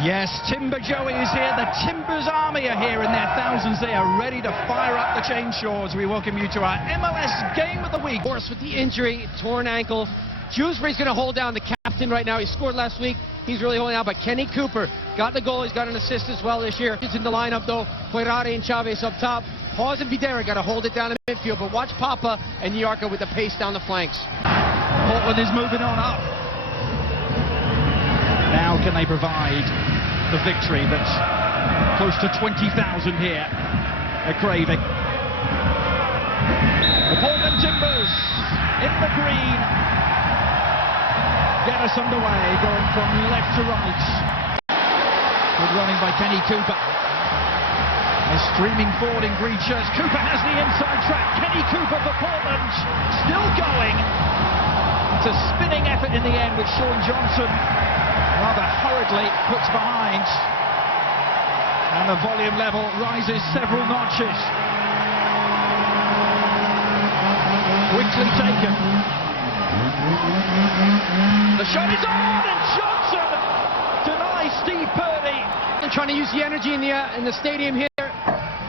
Yes, Timber Joey is here. The Timbers Army are here in their thousands. They are ready to fire up the Chainshaws. We welcome you to our MLS Game of the Week. Of course, with the injury, torn ankle, Dewsbury's going to hold down the captain right now. He scored last week. He's really holding out. But Kenny Cooper got the goal. He's got an assist as well this year. He's in the lineup, though. Ferrari and Chavez up top. Paz and Videra got to hold it down in midfield. But watch Papa and New Yorker with the pace down the flanks. Portland is moving on up. Now can they provide the victory that's close to 20,000 here at Craving? The Portland Timbers in the green get us underway, going from left to right. Good running by Kenny Cooper. They're streaming forward in green shirts. Cooper has the inside track. Kenny Cooper for Portland, still going. It's a spinning effort in the end with Sean Johnson rather hurriedly puts behind, and the volume level rises several notches. Quickly taken. The shot is on, and Johnson denies Steve Purdy. And trying to use the energy in the stadium here,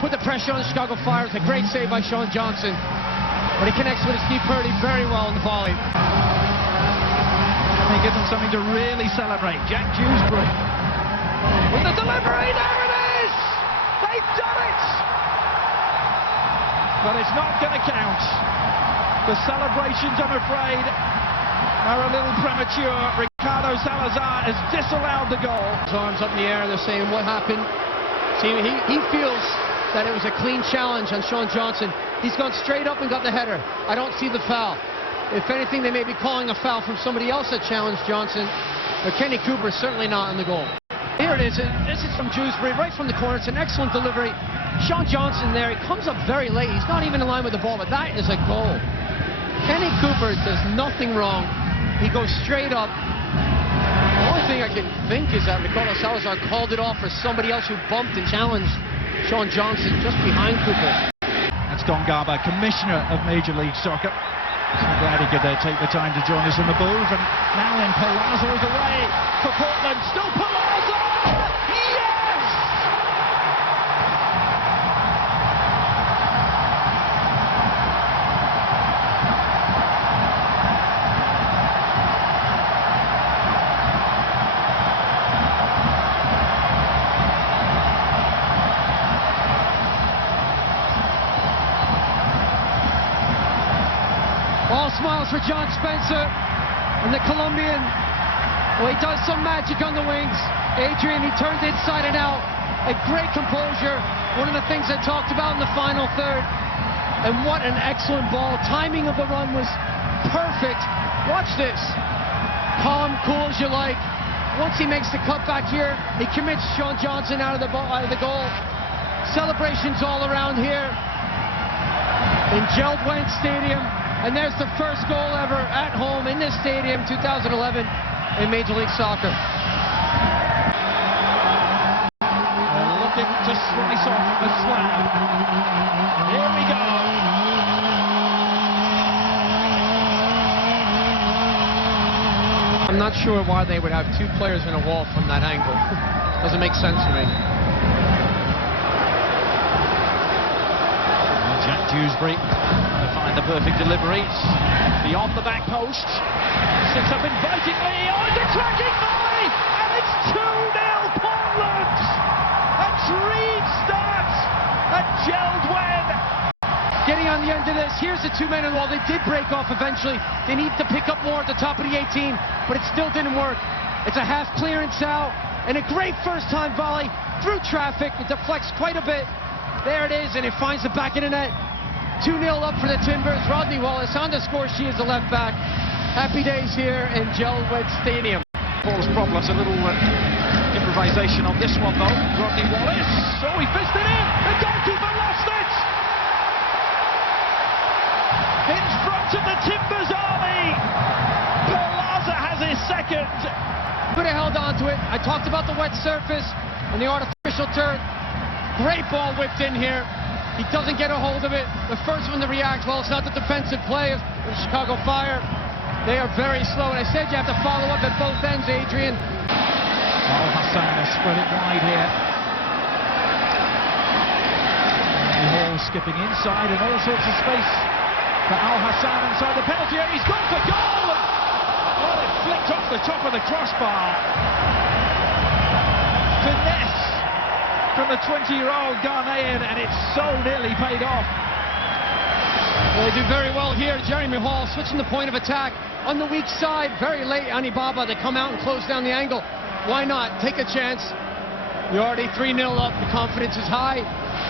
put the pressure on the Chicago Fire. It's a great save by Sean Johnson, but he connects with Steve Purdy very well in the volley. They give them something to really celebrate. Jack Dewsbury with the delivery. There it is! They've done it! But it's not going to count. The celebrations, I'm afraid, are a little premature. Ricardo Salazar has disallowed the goal. His arms up in the air, they're saying, what happened? See, he feels that it was a clean challenge on Sean Johnson. He's gone straight up and got the header. I don't see the foul. If anything, they may be calling a foul from somebody else that challenged Johnson. But Kenny Cooper is certainly not on the goal. Here it is. This is from Dewsbury, right from the corner. It's an excellent delivery. Sean Johnson there, he comes up very late. He's not even in line with the ball, but that is a goal. Kenny Cooper does nothing wrong. He goes straight up. The only thing I can think is that Ricardo Salazar called it off for somebody else who bumped and challenged Sean Johnson just behind Cooper. That's Don Garber, Commissioner of Major League Soccer. So glad he could take the time to join us in the booth. And now then, Palazzo is away for Portland. Still Palazzo! Yes! All smiles for John Spencer and the Colombian. Well, he does some magic on the wings. Adrian, he turned inside and out. A great composure. One of the things I talked about in the final third. And what an excellent ball. Timing of the run was perfect. Watch this. Calm, cool as you like. Once he makes the cut back here, he commits Sean Johnson out of the goal. Celebrations all around here in Gerald Wendt Stadium. And there's the first goal ever at home in this stadium, 2011, in Major League Soccer. They're looking to slice off a slab. Here we go. I'm not sure why they would have two players in a wall from that angle. Doesn't make sense to me. Jack Dewsbury to find the perfect delivery. It's beyond the back post. Sits up invitingly. Oh, it's a tracking volley! And it's 2-0 Portland! A dream start at Gerald Wendt. Getting on the end of this, here's the two-man in the wall. They did break off eventually. They need to pick up more at the top of the 18, but it still didn't work. It's a half clearance out, and a great first-time volley through traffic. It deflects quite a bit. There it is, and it finds the back of the net. 2-0 up for the Timbers. Rodney Wallace on the score sheet as a left back. Happy days here in Gerald Wendt Stadium. Paul's problems, a little improvisation on this one though. Rodney Wallace, oh, he fizzed it in. The goalkeeper lost it. In front of the Timbers Army. Palazzo has his second. Could have held on to it. I talked about the wet surface and the artificial turf. Great ball whipped in here. He doesn't get a hold of it. The first one to react, well, it's not the defensive play of the Chicago Fire. They are very slow, and I said you have to follow up at both ends, Adrian. Al Hassan has spread it wide here. Hall skipping inside and all sorts of space for Al Hassan inside the penalty area. He's gone for goal! Oh, it flicked off the top of the crossbar. Finesse from the 20-year-old Ghanaian, and it's so nearly paid off. Well, they do very well here. Jeremy Hall switching the point of attack on the weak side. Very late, Anibaba. They come out and close down the angle. Why not? Take a chance. You're already 3-0 up. The confidence is high.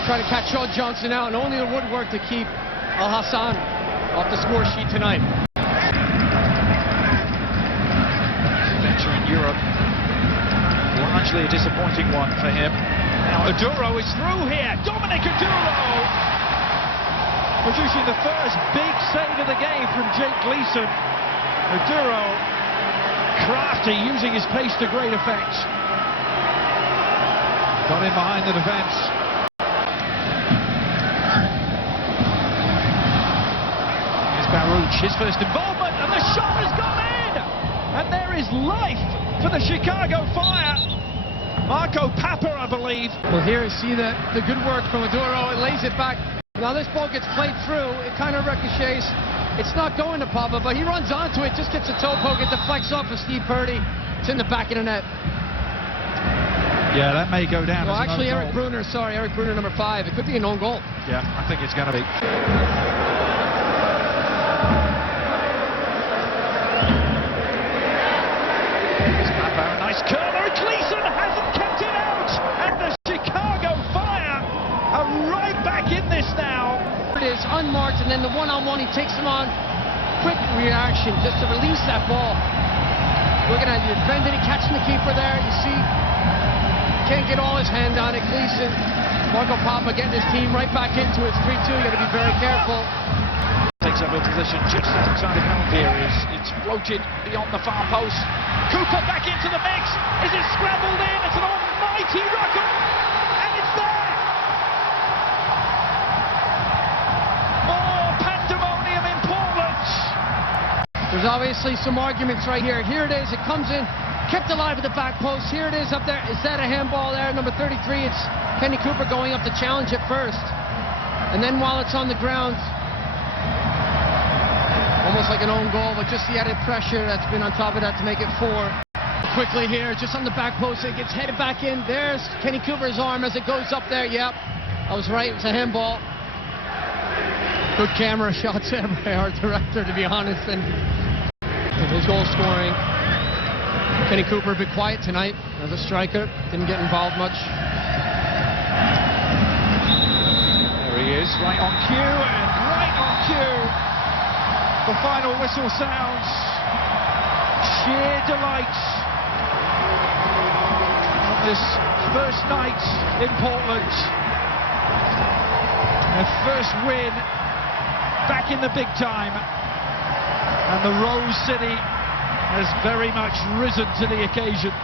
Try to catch Sean Johnson out, and only the woodwork to keep Al Hassan off the score sheet tonight. Venture in Europe, largely a disappointing one for him. Now Oduro is through here. Dominic Oduro producing the first big save of the game from Jake Gleeson. Oduro, crafty, using his pace to great effect. Got in behind the defence. Barouch, his first involvement, and the shot has gone in! And there is life for the Chicago Fire. Marco Papa, I believe. Well, here you see the good work from Oduro. It lays it back. Now this ball gets played through. It kind of ricochets. It's not going to Papa, but he runs onto it, just gets a toe poke. It deflects off of Steve Purdy. It's in the back of the net. Yeah, that may go down. Well, as actually, Eric Bruner, number 5. It could be an own goal. Yeah, I think it's going to be. Nice curler, Gleeson hasn't kept it out, and the Chicago Fire are right back in this now. It is unmarked, and then the one-on-one, he takes him on. Quick reaction just to release that ball. Looking at you, Vendity catching the keeper there. You see, can't get all his hand on it. Gleeson, Marco Papa getting his team right back into it. 3-2. You got to be very careful. Takes up a position just outside the penalty area. It's floated beyond the far post. Cooper back into the mix. Is it scrambled in? It's an almighty rocket, and it's there. More pandemonium in Portland. There's obviously some arguments right here. Here it is. It comes in, kept alive at the back post. Here it is up there. Is that a handball there? Number 33. It's Kenny Cooper going up to challenge it first, and then while it's on the ground, almost like an own goal, but just the added pressure that's been on top of that to make it 4. Quickly here, just on the back post, it gets headed back in. There's Kenny Cooper's arm as it goes up there. Yep, I was right, it's a handball. Good camera shots there by our director, to be honest, and his goal scoring. Kenny Cooper a bit quiet tonight as a striker, didn't get involved much. There he is, right on cue, and right on cue. The final whistle sounds. Sheer delight on this first night in Portland. Their first win back in the big time. And the Rose City has very much risen to the occasion.